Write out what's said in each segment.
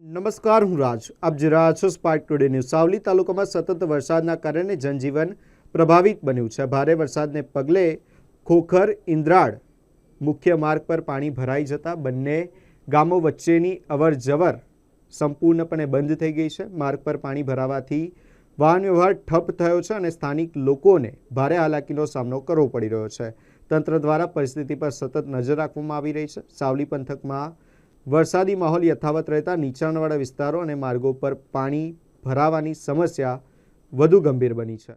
નમસ્કાર, હું રાજ. આપ જોઈ રહ્યા છો સ્પાર્ક ટુડે ન્યૂઝ. સાવલી તાલુકામાં સતત વરસાદના કારણે જનજીવન પ્રભાવિત બન્યું છે. ભારે વરસાદને પગલે ખોખર ઇન્દ્રાળ મુખ્ય માર્ગ પર પાણી ભરાઈ જતા બંને ગામો વચ્ચેની અવરજવર સંપૂર્ણપણે બંધ થઈ ગઈ છે. માર્ગ પર પાણી ભરાવાથી વાહન વ્યવહાર ઠપ થયો છે અને સ્થાનિક લોકોને ભારે હાલાકીનો સામનો કરવો પડી રહ્યો છે. તંત્ર દ્વારા પરિસ્થિતિ પર સતત નજર રાખવામાં આવી રહી છે. સાવલી પંથકમાં વરસાદી માહોલ યથાવત રહેતા નીચાણવાળા વિસ્તારો અને માર્ગો પર પાણી ભરાવાની સમસ્યા વધુ ગંભીર બની છે.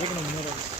એક નંબર